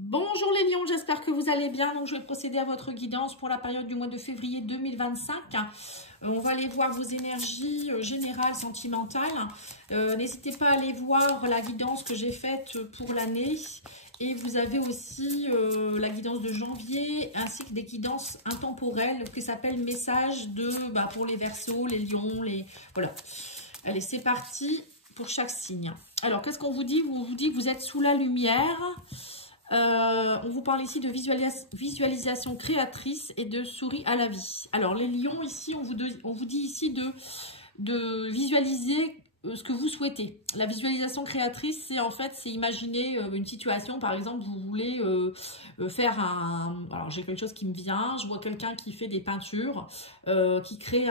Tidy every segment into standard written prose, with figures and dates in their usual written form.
Bonjour les lions, j'espère que vous allez bien. Donc je vais procéder à votre guidance pour la période du mois de février 2025. On va aller voir vos énergies générales, sentimentales. N'hésitez pas à aller voir la guidance que j'ai faite pour l'année. Et vous avez aussi la guidance de janvier, ainsi que des guidances intemporelles qui s'appellent messages pour les Verseaux, les lions, voilà. Allez, c'est parti pour chaque signe. Alors, qu'est-ce qu'on vous dit? On vous dit que vous êtes sous la lumière. On vous parle ici de visualisation créatrice et de souris à la vie. Alors les lions ici, on vous dit ici de visualiser ce que vous souhaitez. La visualisation créatrice, c'est en fait, c'est imaginer une situation. Par exemple, vous voulez faire un... Alors j'ai quelque chose qui me vient, je vois quelqu'un qui fait des peintures, qui crée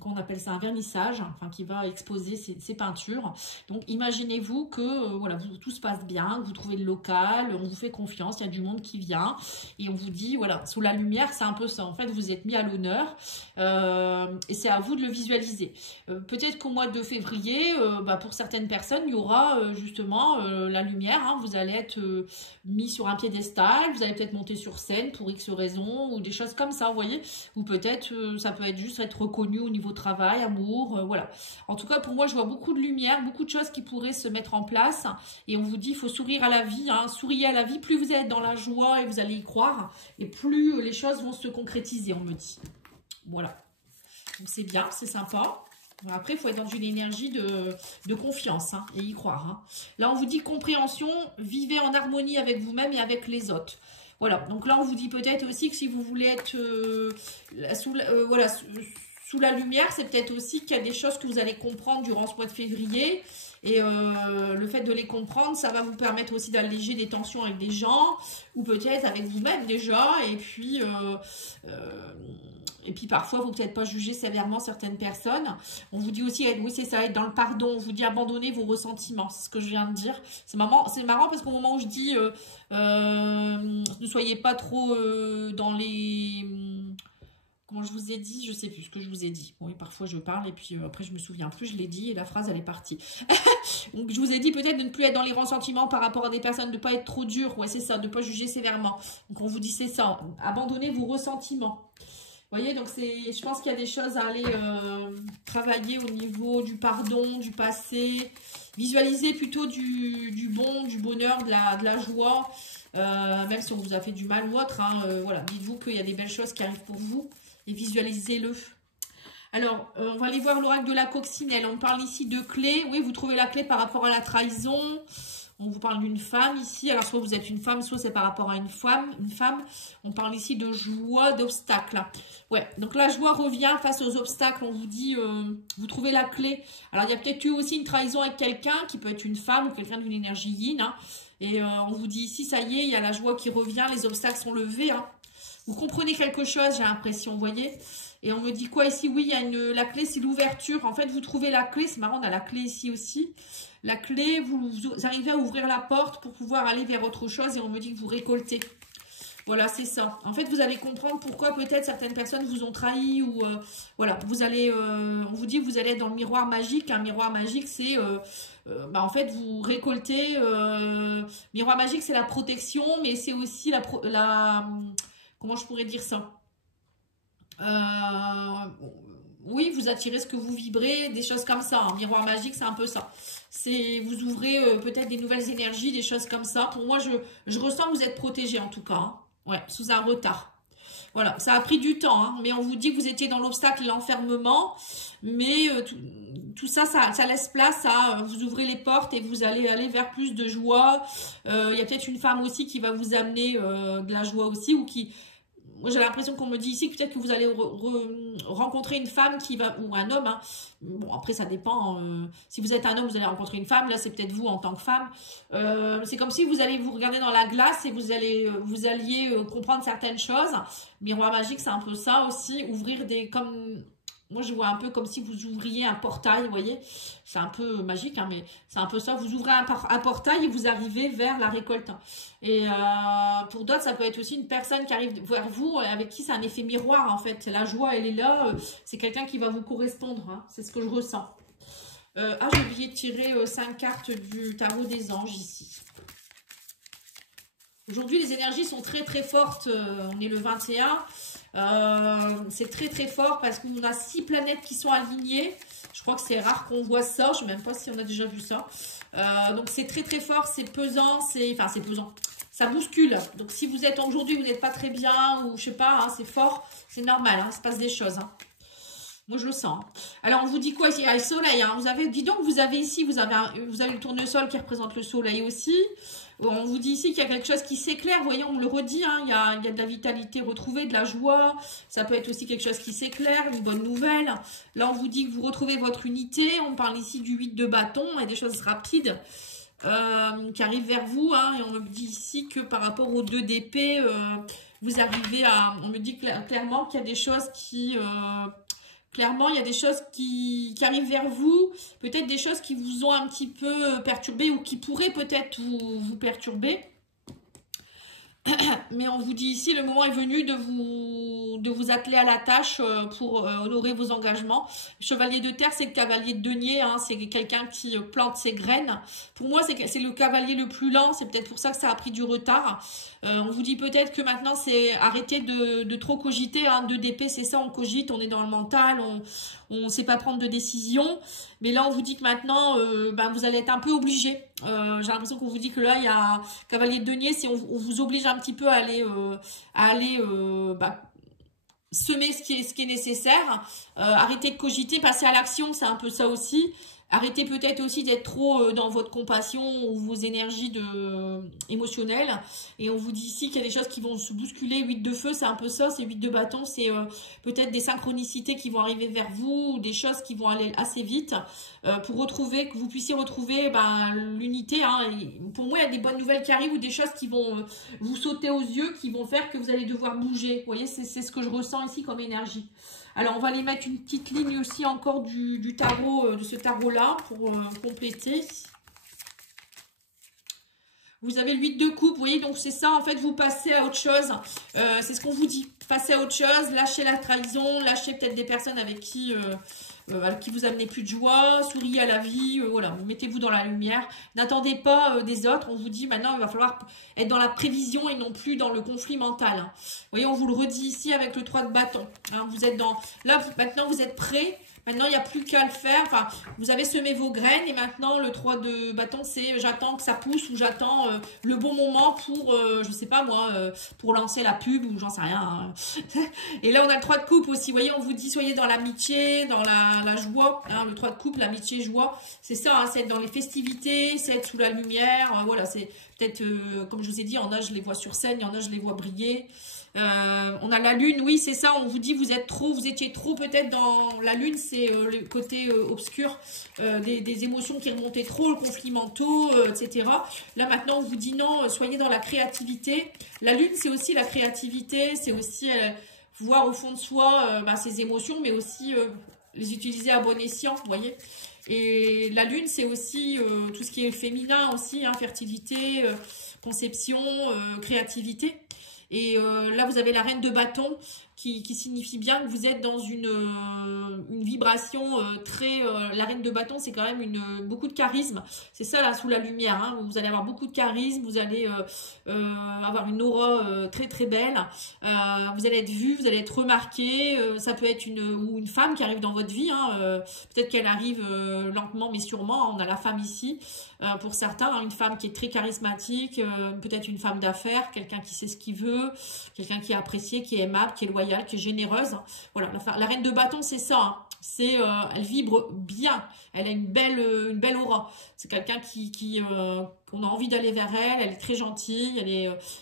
qu'on appelle ça un vernissage, enfin qui va exposer ses peintures. Donc imaginez-vous que voilà, tout se passe bien, que vous trouvez le local, on vous fait confiance, il y a du monde qui vient, et on vous dit, voilà, sous la lumière, c'est un peu ça. En fait, vous êtes mis à l'honneur, et c'est à vous de le visualiser. Peut-être qu'au mois de février, pour certaines personnes, il y aura justement la lumière, hein. Vous allez être mis sur un piédestal, vous allez peut-être monter sur scène pour X raisons, ou des choses comme ça, vous voyez. Ou peut-être, ça peut être juste être reconnu au niveau travail, amour, voilà. En tout cas, pour moi, je vois beaucoup de lumière, beaucoup de choses qui pourraient se mettre en place. Et on vous dit, il faut sourire à la vie, hein. Souriez à la vie. Plus vous êtes dans la joie et vous allez y croire, et plus les choses vont se concrétiser, on me dit. Voilà. Donc c'est bien, c'est sympa. Après, il faut être dans une énergie de confiance, hein, et y croire. Hein. Là, on vous dit compréhension, vivez en harmonie avec vous-même et avec les autres. Voilà, donc là, on vous dit peut-être aussi que si vous voulez être sous la lumière, c'est peut-être aussi qu'il y a des choses que vous allez comprendre durant ce mois de février. Et le fait de les comprendre, ça va vous permettre aussi d'alléger des tensions avec des gens, ou peut-être avec vous-même déjà, et puis parfois, il ne faut peut-être pas juger sévèrement certaines personnes. On vous dit aussi, oui c'est ça, être dans le pardon. On vous dit abandonner vos ressentiments. C'est ce que je viens de dire. C'est marrant parce qu'au moment où je dis ne soyez pas trop dans les... Comment je vous ai dit? Je ne sais plus ce que je vous ai dit. Oui, parfois je parle et puis après je me souviens plus. Je l'ai dit et la phrase elle est partie. Donc je vous ai dit peut-être de ne plus être dans les ressentiments par rapport à des personnes, de ne pas être trop dur. Ouais, c'est ça, de ne pas juger sévèrement. Donc on vous dit c'est ça. Abandonnez vos ressentiments. Vous voyez, donc je pense qu'il y a des choses à aller travailler au niveau du pardon, du passé. Visualiser plutôt du bon, du bonheur, de la joie. Même si on vous a fait du mal ou autre. Hein, voilà, dites-vous qu'il y a des belles choses qui arrivent pour vous. Et visualisez-le. Alors, on va aller voir l'oracle de la coccinelle. On parle ici de clés. Oui, vous trouvez la clé par rapport à la trahison. On vous parle d'une femme ici. Alors, soit vous êtes une femme, soit c'est par rapport à une femme. On parle ici de joie, d'obstacles. Ouais, donc la joie revient face aux obstacles. On vous dit, vous trouvez la clé. Alors, il y a peut-être eu aussi une trahison avec quelqu'un, qui peut être une femme ou quelqu'un d'une énergie yin. Hein. Et on vous dit ici, ça y est, il y a la joie qui revient. Les obstacles sont levés. Hein. Vous comprenez quelque chose, j'ai l'impression, vous voyez. Et on me dit quoi ici? Oui, il y a la clé, c'est l'ouverture. En fait, vous trouvez la clé. C'est marrant, on a la clé ici aussi. La clé, vous arrivez à ouvrir la porte pour pouvoir aller vers autre chose. Et on me dit que vous récoltez. Voilà, c'est ça. En fait, vous allez comprendre pourquoi peut-être certaines personnes vous ont trahi. Ou voilà, vous allez, on vous dit que vous allez être dans le miroir magique. Un miroir magique, c'est... en fait, vous récoltez... miroir magique, c'est la protection. Mais c'est aussi comment je pourrais dire ça? Oui, vous attirez ce que vous vibrez, des choses comme ça. Un miroir magique, c'est un peu ça. Vous ouvrez peut-être des nouvelles énergies, des choses comme ça. Pour moi, je ressens que vous êtes protégé en tout cas. Hein. Ouais, sous un retard. Voilà, ça a pris du temps, hein, mais on vous dit que vous étiez dans l'obstacle et l'enfermement. Mais tout ça, ça laisse place à... vous ouvrez les portes et vous allez aller vers plus de joie. Il y a peut-être une femme aussi qui va vous amener de la joie aussi, ou qui... Moi, j'ai l'impression qu'on me dit ici que peut-être que vous allez rencontrer une femme qui va... Ou un homme. Hein. Bon, après, ça dépend. Si vous êtes un homme, vous allez rencontrer une femme. Là, c'est peut-être vous en tant que femme. C'est comme si vous allez vous regarder dans la glace et vous alliez comprendre certaines choses. Miroir magique, c'est un peu ça aussi. Ouvrir des... Moi, je vois un peu comme si vous ouvriez un portail, vous voyez. C'est un peu magique, hein, mais c'est un peu ça. Vous ouvrez un portail et vous arrivez vers la récolte. Et pour d'autres, ça peut être aussi une personne qui arrive vers vous, avec qui c'est un effet miroir, en fait. La joie, elle est là. C'est quelqu'un qui va vous correspondre. Hein. C'est ce que je ressens. J'ai oublié de tirer 5 cartes du tarot des anges ici. Aujourd'hui, les énergies sont très très fortes. On est le 21. C'est très très fort parce qu'on a 6 planètes qui sont alignées. Je crois que c'est rare qu'on voit ça. Je ne sais même pas si on a déjà vu ça. Donc c'est très très fort, c'est pesant, enfin c'est pesant. Ça bouscule. Donc si vous êtes aujourd'hui, vous n'êtes pas très bien ou je sais pas, hein, c'est fort, c'est normal, hein, il se passe des choses. Hein. Moi je le sens. Alors on vous dit quoi ici? Ah, le soleil. Hein. Vous avez, dis donc, vous avez ici, vous avez le tournesol qui représente le soleil aussi. On vous dit ici qu'il y a quelque chose qui s'éclaire. Voyez, on me le redit. Hein. Il y a de la vitalité retrouvée, de la joie. Ça peut être aussi quelque chose qui s'éclaire, une bonne nouvelle. Là, on vous dit que vous retrouvez votre unité. On parle ici du 8 de bâton et des choses rapides qui arrivent vers vous. Hein. Et on me dit ici que par rapport aux 2 d'épée, vous arrivez à... On me dit clairement qu'il y a des choses qui... Clairement, il y a des choses qui arrivent vers vous, peut-être des choses qui vous ont un petit peu perturbé ou qui pourraient peut-être vous perturber. Mais on vous dit ici, le moment est venu de vous atteler à la tâche pour honorer vos engagements. Chevalier de terre, c'est le cavalier de denier, hein, c'est quelqu'un qui plante ses graines. Pour moi, c'est le cavalier le plus lent, c'est peut-être pour ça que ça a pris du retard. On vous dit peut-être que maintenant, c'est arrêter de trop cogiter. Hein, 2 d'épée, c'est ça, on cogite, on est dans le mental, on ne sait pas prendre de décision. Mais là, on vous dit que maintenant, vous allez être un peu obligé. J'ai l'impression qu'on vous dit que là, il y a cavalier de denier, on vous oblige un petit peu à aller, semer ce qui est nécessaire. Arrêter de cogiter, passer à l'action, c'est un peu ça aussi. Arrêtez peut-être aussi d'être trop dans votre compassion ou vos énergies émotionnelles. Et on vous dit ici qu'il y a des choses qui vont se bousculer. 8 de feu, c'est un peu ça. C'est 8 de bâton, c'est peut-être des synchronicités qui vont arriver vers vous, ou des choses qui vont aller assez vite pour que vous puissiez retrouver l'unité. Hein. Pour moi, il y a des bonnes nouvelles qui arrivent ou des choses qui vont vous sauter aux yeux, qui vont faire que vous allez devoir bouger. Vous voyez, c'est ce que je ressens ici comme énergie. Alors, on va aller mettre une petite ligne aussi encore du tarot, de ce tarot-là, pour compléter. Vous avez le 8 de coupe, vous voyez, donc c'est ça, en fait, vous passez à autre chose. C'est ce qu'on vous dit. Passez à autre chose, lâchez la trahison, lâchez peut-être des personnes avec qui vous amenez plus de joie, souriez à la vie, voilà, mettez-vous dans la lumière. N'attendez pas des autres, on vous dit maintenant, il va falloir être dans la prévision et non plus dans le conflit mental. Hein. Vous voyez, on vous le redit ici avec le 3 de bâton. Hein, vous êtes dans... Là, maintenant, vous êtes prêts. Maintenant, il n'y a plus qu'à le faire. Enfin, vous avez semé vos graines et maintenant, le 3 de bâton, c'est j'attends que ça pousse ou j'attends le bon moment pour, je sais pas moi, pour lancer la pub ou j'en sais rien. Hein. Et là, on a le 3 de coupe aussi. Vous voyez, on vous dit soyez dans l'amitié, dans la joie. Hein, le 3 de coupe, l'amitié, joie. C'est ça, hein, c'est être dans les festivités, c'est être sous la lumière. Voilà, c'est peut-être, comme je vous ai dit, il y en a, je les vois sur scène, il y en a, je les vois briller. On a la lune, oui c'est ça, on vous dit vous étiez trop peut-être dans la lune, c'est le côté obscur des émotions qui remontaient trop, le conflit mentaux, etc. Là maintenant on vous dit non, soyez dans la créativité. La lune c'est aussi la créativité, c'est aussi voir au fond de soi ses émotions, mais aussi les utiliser à bon escient, vous voyez. Et la lune c'est aussi tout ce qui est féminin aussi, hein, fertilité, conception, créativité. Et là, vous avez la reine de bâton qui signifie bien que vous êtes dans une vibration très... la reine de bâton, c'est quand même beaucoup de charisme. C'est ça, là, sous la lumière. Hein. Vous allez avoir beaucoup de charisme, vous allez avoir une aura très, très belle. Vous allez être vu, vous allez être remarqué. Ça peut être une femme qui arrive dans votre vie. Hein. Peut-être qu'elle arrive lentement, mais sûrement. On a la femme ici. Pour certains, hein, une femme qui est très charismatique, peut-être une femme d'affaires, quelqu'un qui sait ce qu'il veut, quelqu'un qui est apprécié, qui est aimable, qui est loyal, qui est généreuse. Voilà, la reine de bâton, c'est ça. Hein. Elle vibre bien, elle a une belle aura. C'est quelqu'un qu'on a envie d'aller vers elle. Elle est très gentille.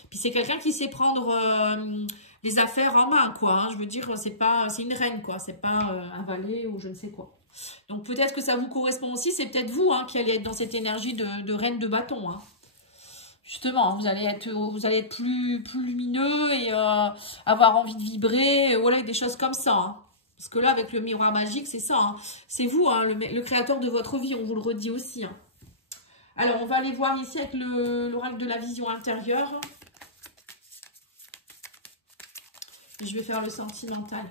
Puis c'est quelqu'un qui sait prendre les affaires en main, quoi. Hein. Je veux dire, c'est une reine, quoi. C'est pas un valet ou je ne sais quoi. Donc peut-être que ça vous correspond aussi, c'est peut-être vous hein, qui allez être dans cette énergie de reine de bâton. Hein. Justement, vous allez être plus lumineux et avoir envie de vibrer, voilà, des choses comme ça. Hein. Parce que là, avec le miroir magique, c'est ça. Hein. C'est vous, hein, le créateur de votre vie, on vous le redit aussi. Hein. Alors, on va aller voir ici avec l'oracle de la vision intérieure. Et je vais faire le sentimental.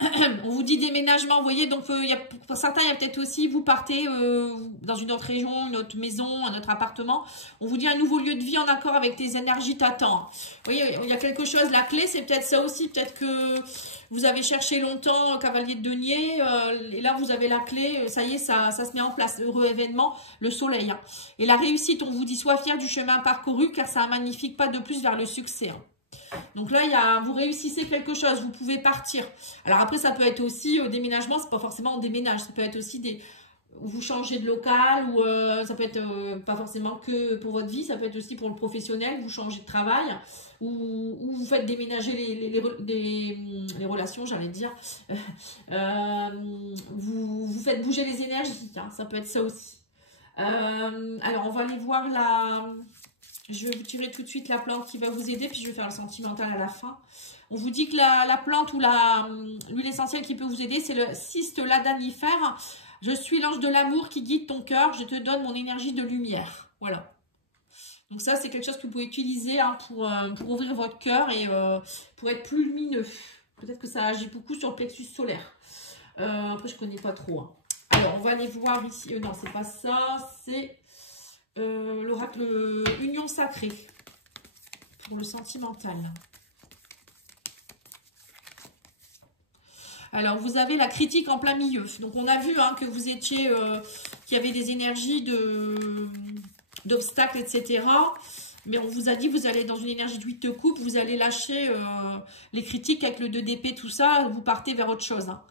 On vous dit déménagement, vous voyez, donc pour certains, il y a peut-être aussi, vous partez dans une autre région, une autre maison, un autre appartement. On vous dit un nouveau lieu de vie en accord avec tes énergies t'attend. Vous voyez, il y a quelque chose, la clé, c'est peut-être ça aussi. Peut-être que vous avez cherché longtemps cavalier de denier, et là, vous avez la clé, ça y est, ça se met en place. Heureux événement, le soleil. Hein. Et la réussite, on vous dit, sois fier du chemin parcouru, car c'est un magnifique pas de plus vers le succès. Hein. Donc là, vous réussissez quelque chose, vous pouvez partir. Alors après, ça peut être aussi déménagement, c'est pas forcément on déménage, ça peut être aussi vous changez de local, ou ça peut être pas forcément que pour votre vie, ça peut être aussi pour le professionnel, vous changez de travail, ou vous faites déménager les relations, j'allais dire. Vous faites bouger les énergies, hein, ça peut être ça aussi. Alors, on va aller voir je vais vous tirer tout de suite la plante qui va vous aider, puis je vais faire le sentimental à la fin. On vous dit que la plante ou l'huile essentielle qui peut vous aider, c'est le cyste ladanifère. Je suis l'ange de l'amour qui guide ton cœur. Je te donne mon énergie de lumière. Voilà. Donc ça, c'est quelque chose que vous pouvez utiliser hein, pour ouvrir votre cœur et pour être plus lumineux. Peut-être que ça agit beaucoup sur le plexus solaire. Après, je ne connais pas trop. Hein. Alors, on va aller voir ici. Non, c'est pas ça. C'est... l'oracle Union Sacrée pour le sentimental. Alors, vous avez la critique en plein milieu. Donc, on a vu hein, que vous étiez, qu'il y avait des énergies d'obstacles, etc. Mais on vous a dit, vous allez dans une énergie de 8 de coupe, vous allez lâcher les critiques avec le 2 d'épée, tout ça, vous partez vers autre chose. Hein.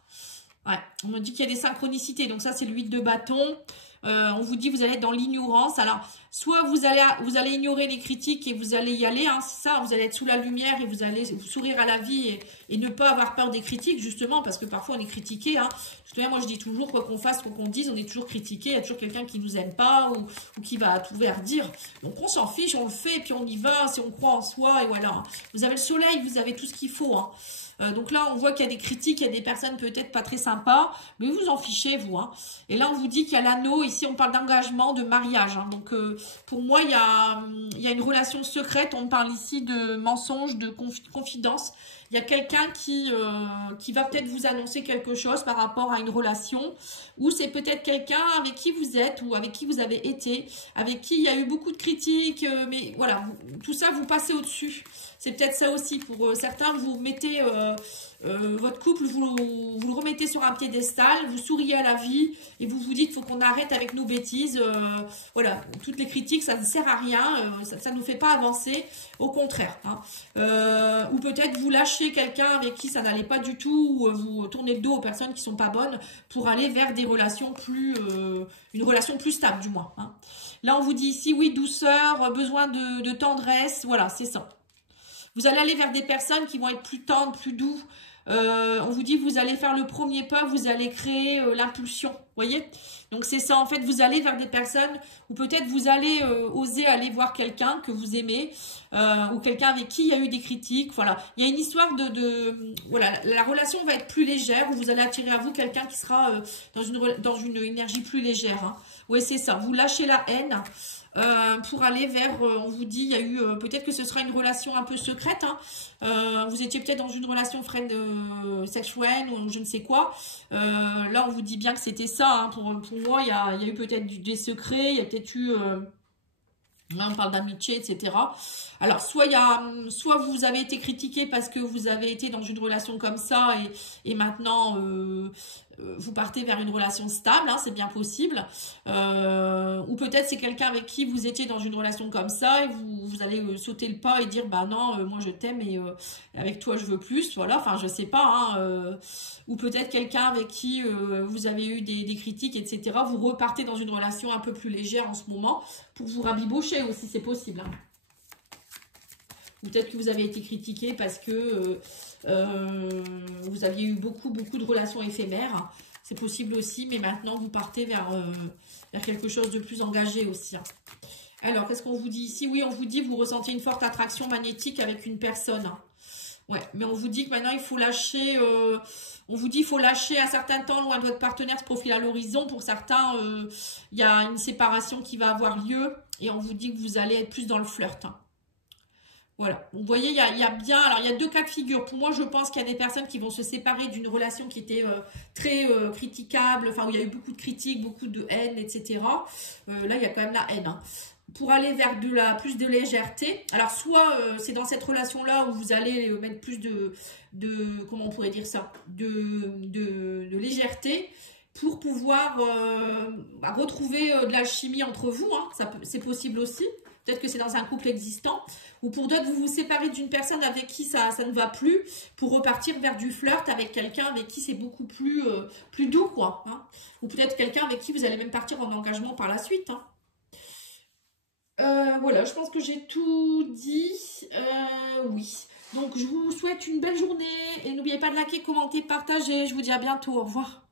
Ouais, on me dit qu'il y a des synchronicités. Donc, ça, c'est le 8 de bâton. On vous dit vous allez être dans l'ignorance. Alors, soit vous allez ignorer les critiques et vous allez y aller, hein, c'est ça, vous allez être sous la lumière et vous allez vous sourire à la vie et ne pas avoir peur des critiques, justement, parce que parfois on est critiqué. Hein. Justement, moi je dis toujours, quoi qu'on fasse, quoi qu'on dise, on est toujours critiqué, il y a toujours quelqu'un qui nous aime pas ou qui va tout redire. Donc on s'en fiche, on le fait et puis on y va, si on croit en soi et voilà. Vous avez le soleil, vous avez tout ce qu'il faut. Hein. Donc là, on voit qu'il y a des critiques, il y a des personnes peut-être pas très sympas, mais vous en fichez, vous. Hein. Et là, on vous dit qu'il y a l'anneau. Ici, on parle d'engagement, de mariage. Hein. Donc, pour moi, il y a une relation secrète. On parle ici de mensonge, de confidence. Il y a quelqu'un qui va peut-être vous annoncer quelque chose par rapport à une relation, ou c'est peut-être quelqu'un avec qui vous êtes ou avec qui vous avez été, avec qui il y a eu beaucoup de critiques, mais voilà, tout ça, vous passez au-dessus. C'est peut-être ça aussi. Pour certains, vous mettez votre couple, vous le remettez sur un piédestal, vous souriez à la vie et vous vous dites, faut qu'on arrête avec nos bêtises. Voilà, toutes les critiques, ça ne sert à rien, ça ne nous fait pas avancer, au contraire. Hein. Ou peut-être vous lâchez quelqu'un avec qui ça n'allait pas du tout, ou vous tournez le dos aux personnes qui sont pas bonnes pour aller vers des relations une relation plus stable du moins. Hein. Là, on vous dit ici, oui, douceur, besoin de tendresse, voilà, c'est ça. Vous allez aller vers des personnes qui vont être plus tendres, plus doux. On vous dit, vous allez faire le premier pas, vous allez créer l'impulsion. Vous voyez? Donc, c'est ça. En fait, vous allez vers des personnes ou peut-être vous allez oser aller voir quelqu'un que vous aimez ou quelqu'un avec qui il y a eu des critiques. Voilà. Il y a une histoire voilà, la relation va être plus légère. Vous allez attirer à vous quelqu'un qui sera dans une énergie plus légère. Hein. Oui, c'est ça. Vous lâchez la haine. Pour aller vers, on vous dit, il y a eu, peut-être que ce sera une relation un peu secrète, hein. Vous étiez peut-être dans une relation sex friend ou je ne sais quoi, là on vous dit bien que c'était ça, hein. Pour moi il y a eu peut-être des secrets, il y a peut-être eu, là on parle d'amitié, etc. Alors soit vous avez été critiqué parce que vous avez été dans une relation comme ça et maintenant vous partez vers une relation stable, hein, c'est bien possible. Ou peut-être c'est quelqu'un avec qui vous étiez dans une relation comme ça et vous allez sauter le pas et dire bah non, moi je t'aime et avec toi je veux plus, voilà, enfin je sais pas. Hein, ou peut-être quelqu'un avec qui vous avez eu des critiques, etc. Vous repartez dans une relation un peu plus légère en ce moment pour vous rabibocher aussi, c'est possible. Hein. Ou peut-être que vous avez été critiqué parce que vous aviez eu beaucoup de relations éphémères. C'est possible aussi, mais maintenant vous partez vers quelque chose de plus engagé aussi. Hein. Alors, qu'est-ce qu'on vous dit ici? Oui, on vous dit vous ressentez une forte attraction magnétique avec une personne. Hein. Ouais, mais on vous dit que maintenant il faut lâcher, on vous dit il faut lâcher un certain temps loin de votre partenaire, se profile à l'horizon. Pour certains, il y a une séparation qui va avoir lieu et on vous dit que vous allez être plus dans le flirt. Hein. Voilà, vous voyez, il y a bien, alors il y a deux cas de figure. Pour moi, je pense qu'il y a des personnes qui vont se séparer d'une relation qui était très critiquable, enfin où il y a eu beaucoup de critiques, beaucoup de haine, etc. Là, il y a quand même la haine, hein. Pour aller vers plus de légèreté. Alors, soit c'est dans cette relation-là où vous allez mettre plus comment on pourrait dire ça, de légèreté pour pouvoir retrouver de l'alchimie entre vous, hein. C'est possible aussi. Peut-être que c'est dans un couple existant. Ou pour d'autres, vous vous séparez d'une personne avec qui ça ne va plus pour repartir vers du flirt avec quelqu'un avec qui c'est beaucoup plus doux, quoi, hein. Ou peut-être quelqu'un avec qui vous allez même partir en engagement par la suite, hein. Voilà, je pense que j'ai tout dit. Oui. Donc, je vous souhaite une belle journée. Et n'oubliez pas de liker, commenter, partager. Je vous dis à bientôt. Au revoir.